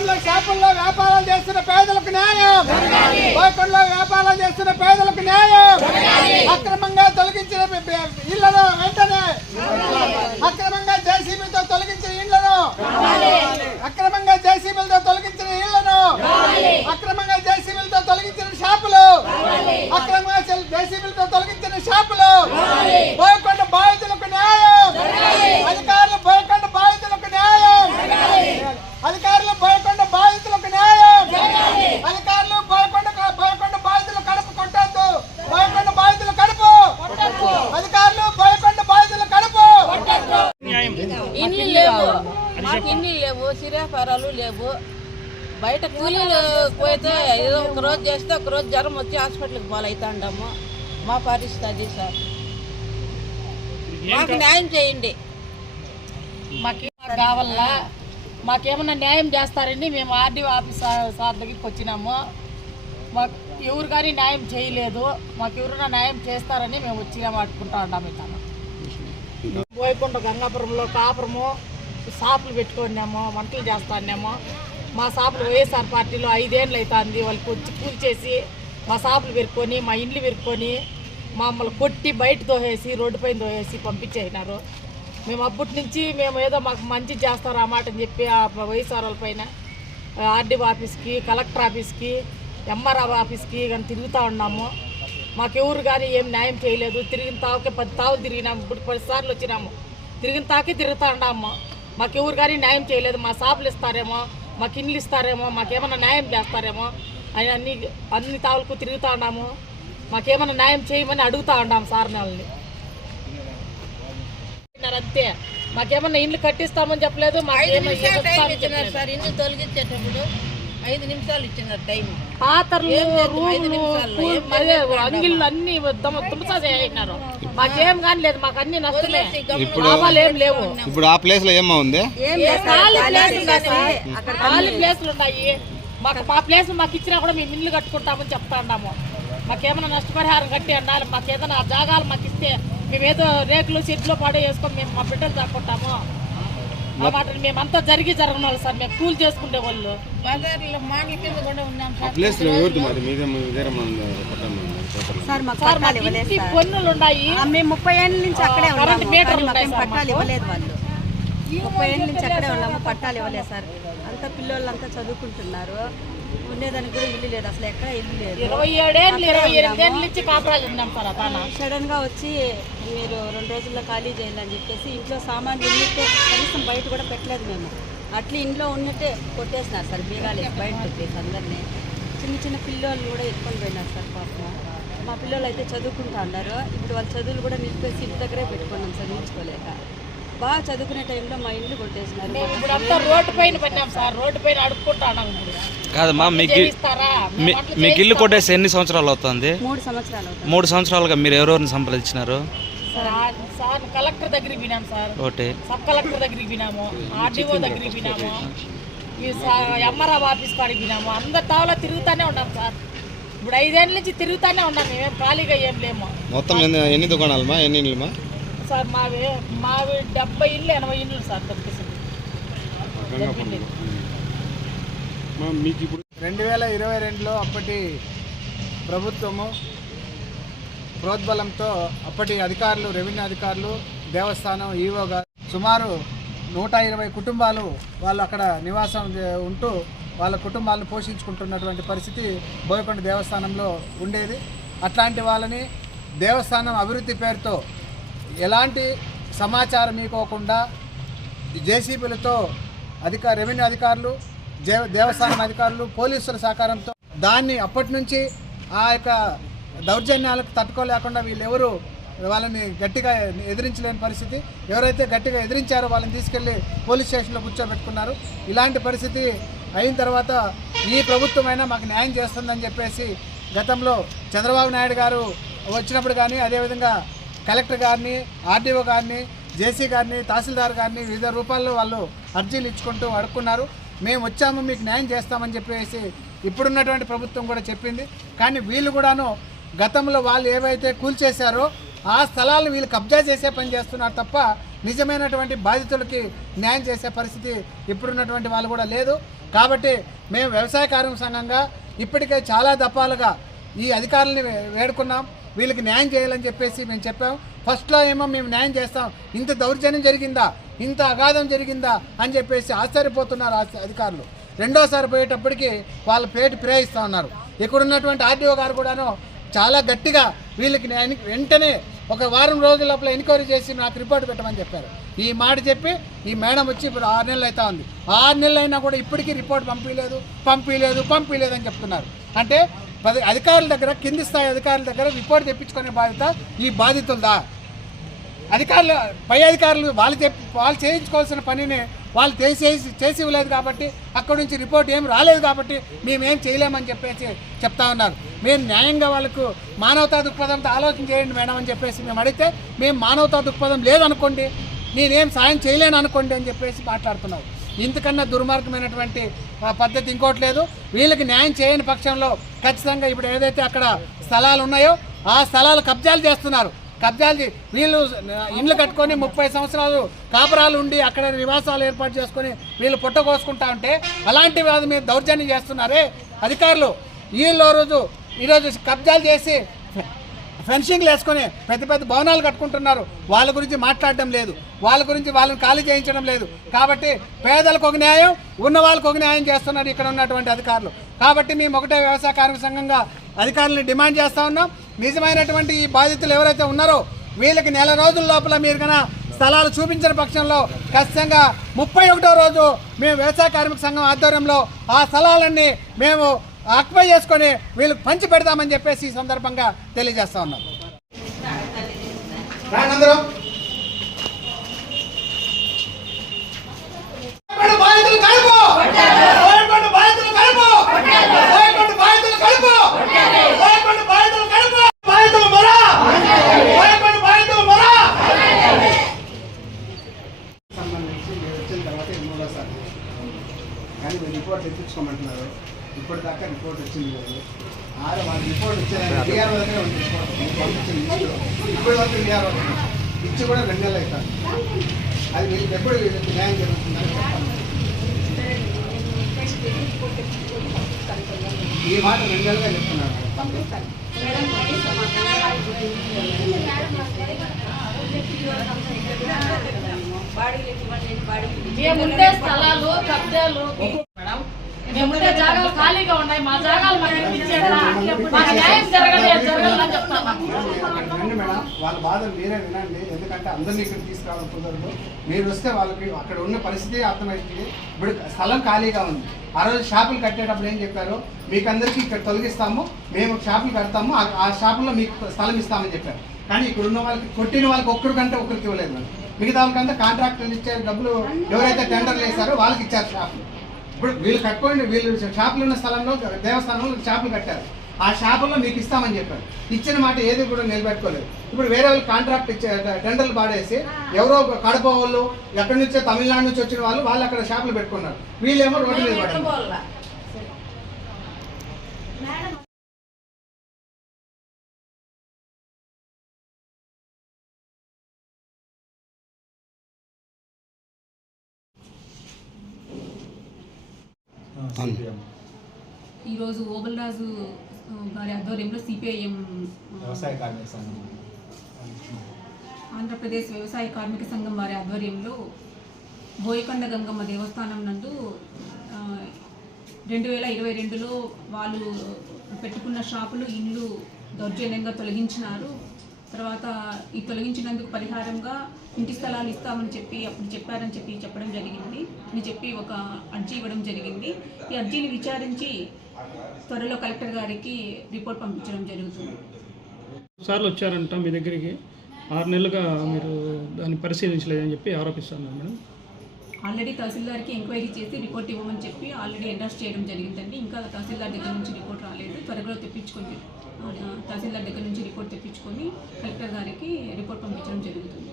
బోయకొండలో షాపుల్లో వ్యాపారాలు చేస్తున్న పేదలకు న్యాయం. బోయకొండలో వ్యాపారాలు చేస్తున్న పేదలకు న్యాయం. అక్రమంగా తొలగించిన ఇళ్ళను వెంటనే అక్రమంగా జేసీబీతో తొలగించిన ఇళ్ళను అక్రమంగా జేసీబీలతో తొలగించిన ఇళ్ళను అక్రమంగా జేసీబీలతో తొలగించిన షాపులు అక్రమంగా జేసీబీలతో తొలగించిన షాపులు బోయకొండ బాధితులకు న్యాయం అధికారులు బోయకొండ బాధితులకు న్యాయం అధికారులు బోయకొండ బాధితులకు న్యాయం అధికారులు బోయకొండ బోయకొండ బాధితులు కడుపు కొట్టద్దు బోయకొండ బాధితులు కడుపు అధికారులు బోయకొండ బాధితులు కడుపు ఇల్లు లేవు మాకు ఇల్లు లేవు సిరియాపారాలు లేవు బయట కూలీలు పోతే ఏదో ఒక రోజు చేస్తే ఒక రోజు జ్వరం వచ్చి హాస్పిటల్కి పాలవుతాండాము మా పరిస్థితి అది సార్. మాకు న్యాయం చేయండి. మాకు కావాలా? మాకేమన్నా న్యాయం చేస్తారని మేము ఆర్డీ ఆఫీస్ సార్ దగ్గరికి వచ్చినాము. మాకు ఎవరు కానీ న్యాయం చేయలేదు. మాకు ఎవరైనా న్యాయం చేస్తారని మేము వచ్చినాము అట్టుకుంటా ఉన్నాము ఇతను పోయకుండా గంగాపురంలో కాపురము షాపులు పెట్టుకున్నాము వంటలు చేస్తున్నాము మా షాపులు వైఎస్ఆర్ పార్టీలో ఐదేళ్ళు అవుతుంది వాళ్ళకి వచ్చి కూల్ చేసి మా షాపులు పెరుక్కొని మా ఇండ్లు పెరుక్కొని మమ్మల్ని కొట్టి బయట దోహేసి రోడ్డు పైన దోహేసి పంపించేసినారు. మేము అప్పటి నుంచి మేము ఏదో మాకు మంచి చేస్తారు ఆ మాట అని చెప్పి ఆ వైఎస్ఆర్ వాళ్ళ పైన ఆర్డీఓ ఆఫీస్కి కలెక్టర్ ఆఫీస్కి ఎంఆర్ఆర్ ఆఫీస్కి కానీ తిరుగుతూ ఉన్నాము. మాకెవరు కానీ ఏం న్యాయం చేయలేదు. తిరిగిన తావుకే పది తావులు తిరిగినాము ఇప్పుడు పది సార్లు వచ్చినాము. తిరిగిన తాకే తిరుగుతూ ఉన్నాము. మాకెవరు కానీ న్యాయం చేయలేదు. మా షాపులు ఇస్తారేమో. మాకు ఇండ్లు ఇస్తారేమో మాకేమన్నా న్యాయం చేస్తారేమో అని అన్ని అన్ని తావులకు తిరుగుతూ ఉన్నాము. మాకేమన్నా న్యాయం చేయమని అడుగుతూ ఉన్నాము సార్ వాళ్ళని అంతే. మాకేమన్నా ఇండ్లు కట్టిస్తామని చెప్పలేదు మాకేమన్నా. సార్ ఇల్లు తొలగించేటప్పుడు. ఐదు నిమిషాలు టైం. పాత్రలు అంగిళ్ళు అన్ని మాకేం కానీ లేదు మాకు అన్ని లాభాలు ఏం లేవు. ఇప్పుడు ఆ ప్లేస్లో ఏమో ఉంది? ఖాళీ ప్లేసులు ఉన్నాయి. సార్. ఖాళీ ప్లేసులు ఉన్నాయి. మాకు మా ప్లేస్ మాకు ఇచ్చినా కూడా మేము ఇల్లు కట్టుకుంటామని చెప్తా ఉన్నాము. మాకేమైనా నష్టపరిహారం కట్టి అన్నారు మాకు ఏదైనా ఆ జాగాలు మాకు ఇస్తే మేము ఏదో రేకులు షెడ్లో పాడే వేసుకొని మేము మా బిడ్డలు దాక్కుంటాము. ఆ మేమంతా జరిగి జరగని వాళ్ళు సార్. మేము కూల్ చేసుకునే వాళ్ళు. బజార్లో మాటల కింద కూడా ఉన్నాం సార్. ప్లేస్లో ఎవరిది మరి మీద. సార్ మాకు సార్ పట్టాలు ఇవ్వలేదు సార్. పన్నులు ఉన్నాయి. ఆ, మేము ముప్పై ఏళ్ళ నుంచి అక్కడే ఆ, కరెంట్ ఉన్నాము. మీటర్లు కానీ ఉన్నాయి మాకేం సార్ పట్టాలు మాకు. ఇవ్వలేదు వాళ్ళు. ముప్పై ఏళ్ళ నుంచి అక్కడే ఉన్నాము పట్టాలు ఇవ్వలేదు సార్. అంతా పిల్లోళ్ళంతా చదువుకుంటున్నారు. ఉండేదానికి కూడా ఇల్లు లేదు. అసలు ఎక్కడ ఇల్లు లేదు. ఇరవై ఏడేళ్ళు ఇరవై ఎనిమిదేళ్ళ కాపురాలు ఉన్నాం సార్ సడన్గా వచ్చి మీరు రెండు రోజుల్లో ఖాళీ చేయాలని చెప్పేసి ఇంట్లో సామాన్లు ఉన్నట్టే కనీసం బయట కూడా పెట్టలేదు మేము. అట్లా ఇంట్లో ఉన్నట్టే కొట్టేసినారు సార్ బీగాలు బయట పెట్టేసి అందరినీ. చిన్న చిన్న పిల్లోళ్ళు కూడా ఎత్తుకొని పోయినారు సార్ పాపం. మా పిల్లలు అయితే చదువుకుంటా ఉన్నారు. ఇప్పుడు వాళ్ళ చదువులు కూడా నిలిపేసి ఇంటి దగ్గరే పెట్టుకున్నాం చదివించుకోలేక బాగా చదువుకునే టైంలో మా ఇండ్లు కొట్టేసినారు. రోడ్డు పైన పడినాం సార్ రోడ్డు పైన అడుక్కుంటా కాదమ్మా మీకు మీకు ఇల్లు కొట్టేసి ఎన్ని సంవత్సరాలు అవుతుంది? మూడు సంవత్సరాలు అవుతుంది. మూడు సంవత్సరాలుగా మీరు ఎవరెవరిని సంప్రదించినారు? సార్ సార్ కలెక్టర్ దగ్గరికి వినాం సార్. ఒకటి సబ్ కలెక్టర్ దగ్గరికి వినాము ఆర్డీఓ దగ్గరికి వినాము ఈ ఎంఆర్ఆర్ ఆఫీస్ కాడికి వినాము అందరి తావలో తిరుగుతానే ఉన్నాం సార్. ఇప్పుడు ఐదేళ్ళ నుంచి తిరుగుతానే ఉన్నాం మేమేం ఖాళీగా ఏం లేము. మొత్తం ఎన్ని ఎన్ని దుకాణాలమ్మా? ఎన్ని ఇల్లుమా సార్ మావి మావి డెబ్బై ఇల్లు ఎనభై ఇల్లు సార్ దొరికేసింది రెండు వేల ఇరవై రెండులో అప్పటి ప్రభుత్వము ప్రోద్బలంతో అప్పటి అధికారులు రెవెన్యూ అధికారులు దేవస్థానం ఈవోగా సుమారు నూట ఇరవై కుటుంబాలు వాళ్ళు అక్కడ నివాసం ఉంటూ వాళ్ళ కుటుంబాలను పోషించుకుంటున్నటువంటి పరిస్థితి బోయకొండ దేవస్థానంలో ఉండేది. అట్లాంటి వాళ్ళని దేవస్థానం అభివృద్ధి పేరుతో ఎలాంటి సమాచారం ఇవ్వకుండా జేసీబీలతో అధిక రెవెన్యూ అధికారులు దేవస్థానం అధికారులు పోలీసుల సహకారంతో దాన్ని అప్పటి నుంచి ఆ యొక్క దౌర్జన్యాలకు తట్టుకోలేకుండా వీళ్ళెవరు వాళ్ళని గట్టిగా ఎదిరించలేని పరిస్థితి. ఎవరైతే గట్టిగా ఎదిరించారో వాళ్ళని తీసుకెళ్ళి పోలీస్ స్టేషన్లో కూర్చోబెట్టుకున్నారు. ఇలాంటి పరిస్థితి అయిన తర్వాత ఈ ప్రభుత్వమైనా మాకు న్యాయం చేస్తుందని చెప్పేసి గతంలో చంద్రబాబు నాయుడు గారు వచ్చినప్పుడు కానీ అదేవిధంగా కలెక్టర్ గారిని ఆర్డీఓ గారిని జేసీ గారిని తహసీల్దార్ గారిని వివిధ రూపాల్లో వాళ్ళు అర్జీలు ఇచ్చుకుంటూ అడుక్కున్నారు. మేము వచ్చాము మీకు న్యాయం చేస్తామని చెప్పేసి ఇప్పుడున్నటువంటి ప్రభుత్వం కూడా చెప్పింది. కానీ వీళ్ళు కూడాను గతంలో వాళ్ళు ఏవైతే కూల్చేశారో ఆ స్థలాలు వీళ్ళు కబ్జా చేసే పని చేస్తున్నారు తప్ప నిజమైనటువంటి బాధితులకి న్యాయం చేసే పరిస్థితి ఇప్పుడున్నటువంటి వాళ్ళు కూడా లేదు. కాబట్టి మేము వ్యవసాయ కార్మిక సంఘంగా ఇప్పటికే చాలా దఫాలుగా ఈ అధికారులని వే- వేడుకున్నాం. వీళ్ళకి న్యాయం చేయాలని చెప్పేసి మేము చెప్పాం. ఫస్ట్లో ఏమో మేము న్యాయం చేస్తాం. ఇంత దౌర్జన్యం జరిగిందా? ఇంత అగాధం జరిగిందా? అని చెప్పేసి ఆశ్చర్యపోతున్నారు అధికారులు. రెండోసారి పోయేటప్పటికి వాళ్ళ పేటు ప్రేయిస్తూ ఉన్నారు. ఇక్కడ ఉన్నటువంటి ఆర్డీఓ గారు కూడాను చాలా గట్టిగా వీళ్ళకి వెంటనే ఒక వారం రోజుల లోపల ఎంక్వైరీ చేసి నాకు రిపోర్ట్ పెట్టమని చెప్పారు. ఈ మాట చెప్పి ఈ మేడం వచ్చి ఇప్పుడు ఆరు నెలలు అవుతా ఉంది. ఆరు నెలలు అయినా కూడా ఇప్పటికీ రిపోర్ట్ పంపించలేదు పంపించలేదు పంపించలేదు అని చెప్తున్నారు. అంటే అధికారుల దగ్గర కింది స్థాయి అధికారుల దగ్గర రిపోర్ట్ తెప్పించుకునే బాధ్యత ఈ బాధితులదా? అధికారులు పై అధికారులు వాళ్ళు చెప్పి వాళ్ళు చేయించుకోవాల్సిన పనిని వాళ్ళు చేసేసి చేసి ఇవ్వలేదు కాబట్టి అక్కడ నుంచి రిపోర్ట్ ఏం రాలేదు కాబట్టి మేమేం చేయలేమని చెప్పేసి చెప్తా ఉన్నారు. మేము న్యాయంగా వాళ్ళకు మానవతా దృక్పథంతో ఆలోచన చేయండి మేడం అని చెప్పేసి మేము అడిగితే మేము మానవతా దృక్పథం లేదనుకోండి నేనేం సాయం చేయలేను అనుకోండి అని చెప్పేసి మాట్లాడుతున్నారు. ఇంతకన్నా దుర్మార్గమైనటువంటి పద్ధతి ఇంకోటి లేదు. వీళ్ళకి న్యాయం చేయని పక్షంలో ఖచ్చితంగా ఇప్పుడు ఏదైతే అక్కడ స్థలాలు ఉన్నాయో ఆ స్థలాలు కబ్జాలు చేస్తున్నారు. కబ్జాలు వీళ్ళు ఇండ్లు కట్టుకొని ముప్పై సంవత్సరాలు కాపురాలు ఉండి అక్కడ నివాసాలు ఏర్పాటు చేసుకొని వీళ్ళు పుట్టకోసుకుంటా ఉంటే అలాంటి వాళ్ళ మీద దౌర్జన్యం చేస్తున్నారే అధికారులు. వీళ్ళు రోజు ఈరోజు కబ్జాలు చేసి ఫెన్సింగ్లు వేసుకొని పెద్ద పెద్ద భవనాలు కట్టుకుంటున్నారు. వాళ్ళ గురించి మాట్లాడడం లేదు. వాళ్ళ గురించి వాళ్ళని ఖాళీ చేయించడం లేదు. కాబట్టి పేదలకు ఒక న్యాయం ఉన్న వాళ్ళకు ఒక న్యాయం చేస్తున్నారు ఇక్కడ ఉన్నటువంటి అధికారులు. కాబట్టి మేము ఒకటే వ్యవసాయ కార్మిక సంఘంగా అధికారులను డిమాండ్ చేస్తూ ఉన్నాం. నిజమైనటువంటి ఈ బాధితులు ఎవరైతే ఉన్నారో వీళ్ళకి నెల రోజుల లోపల మీరు కన్నా స్థలాలు చూపించిన పక్షంలో ఖచ్చితంగా ముప్పై ఒకటో రోజు మేము వ్యవసాయ కార్మిక సంఘం ఆధ్వర్యంలో ఆ స్థలాలన్నీ మేము ఆక్యుపై చేసుకొని వీళ్ళకి పంచి పెడతామని చెప్పేసి ఈ సందర్భంగా తెలియజేస్తా ఉన్నాం. కానీ రిపోర్ట్ తెప్పించుకోమంటున్నారు. ఇప్పటిదాకా రిపోర్ట్ వచ్చింది లేదు ఆరు వాళ్ళ రిపోర్ట్ వచ్చేదాన్ని బీఆర్ దగ్గర ఉంది. ఇప్పటి వరకు బీఆర్ ఇచ్చి కూడా రెండు నెలలు అవుతారు అది వీళ్ళకి ఎప్పుడు వీళ్ళకి న్యాయం జరుగుతుందని ఈ మాట రెండు నెలలుగా ఇవ్వండి బాడీలకి మేముండే స్థలాలు కబ్జాలు జాగాలు ఖాళీగా ఉన్నాయి. మా జాగాలు మాకు న్యాయం జరగలేదు జరగాలని మేడం. వాళ్ళ బాధలు మీరే వినండి. ఎందుకంటే అందరినీ ఇక్కడ తీసుకురావడం కుదరదు. మీరు వస్తే వాళ్ళకి అక్కడ ఉన్న పరిస్థితి అర్థమవుతుంది ఇప్పుడు స్థలం ఖాళీగా ఉంది. ఆ రోజు షాపులు కట్టేటప్పుడు ఏం చెప్పారు? మీకు అందరికీ ఇక్కడ తొలగిస్తాము. మేము షాపులు కడతాము. ఆ- షాపుల్లో మీకు స్థలం ఇస్తామని చెప్పారు. కానీ ఇక్కడ ఉన్న వాళ్ళకి కొట్టిన వాళ్ళకి ఒక్కరికంటే ఒక్కరికి ఇవ్వలేదు మిగతా వాళ్ళకంతా కాంట్రాక్టర్లు ఇచ్చారు. డబ్బులు ఎవరైతే టెండర్లు వేశారో వాళ్ళకి ఇచ్చారు షాపులు. ఇప్పుడు వీళ్ళు కట్టుకోండి వీళ్ళు షాపులు ఉన్న స్థలంలో దేవస్థానంలో షాపులు కట్టారు. ఆ షాపుల్లో మీకు ఇస్తామని చెప్పారు. ఇచ్చిన మాట ఏది కూడా నిలబెట్టుకోలేదు. ఇప్పుడు వేరే వాళ్ళు కాంట్రాక్ట్ ఇచ్చే టెండర్లు పాడేసి ఎవరో ఒక కడప వాళ్ళు ఎక్కడి నుంచో తమిళనాడు నుంచి వచ్చిన వాళ్ళు వాళ్ళు అక్కడ షాపులు పెట్టుకున్నారు. వీళ్ళేమో రోడ్డు మీద ఈరోజు ఓబల్రాజు ఆ, గారి ఆధ్వర్యంలో సిపిఐఎం వ్యవసాయ కార్మిక సంఘం ఆంధ్రప్రదేశ్ వ్యవసాయ కార్మిక సంఘం వారి ఆధ్వర్యంలో బోయకొండ గంగమ్మ దేవస్థానం నందు రెండు వేల ఇరవై రెండులో వాళ్ళు పెట్టుకున్న షాపులు ఇండ్లు దౌర్జన్యంగా తొలగించినారు. తర్వాత ఈ తొలగించినందుకు పరిహారంగా ఇంటి స్థలాలు ఇస్తామని చెప్పి అప్పుడు చెప్పారని చెప్పి చెప్పడం జరిగింది. అని చెప్పి ఒక అర్జీ ఇవ్వడం జరిగింది. ఈ అర్జీని విచారించి త్వరలో కలెక్టర్ గారికి రిపోర్ట్ పంపించడం జరుగుతుంది. సార్లు వచ్చారంట మీ దగ్గరికి. ఆరు నెలలుగా మీరు దాన్ని పరిశీలించలేదని చెప్పి ఆరోపిస్తున్నారు మేడం. ఆల్రెడీ తహసీల్దార్కి ఎంక్వైరీ చేసి రిపోర్ట్ ఇవ్వమని చెప్పి ఆల్రెడీ ఎండార్స్ చేయడం జరిగిందండి. ఇంకా తహసీల్దార్ దగ్గర నుంచి రిపోర్ట్ రాలేదు. త్వరగా తెప్పించుకొని తహసీల్దార్ దగ్గర నుంచి రిపోర్ట్ తెప్పించుకొని కలెక్టర్ గారికి రిపోర్ట్ పంపించడం జరుగుతుంది.